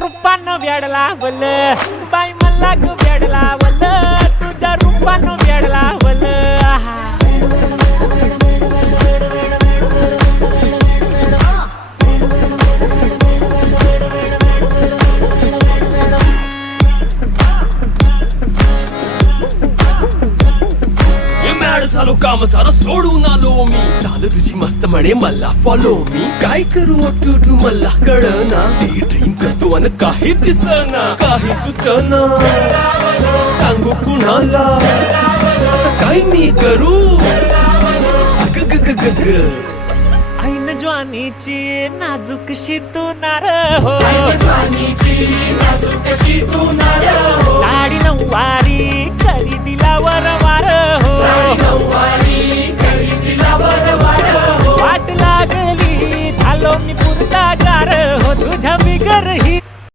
रूपानं वेड लावलं बाई मला ग वेड लावलं तुझ्या रूपानं वेड लावलं आहा. झालो काम सारं सोडून आलो मी चाल तुझी मस्त म्हणे मला फॉलो मी काय करू टू मला कळना ड्रीम करतो आणि काही दिसना काही सुचना सांगू कुणाला आता काय मी करू अग ग ग ग ग ऐन ज्वानीची नाजूक शी तू नार हो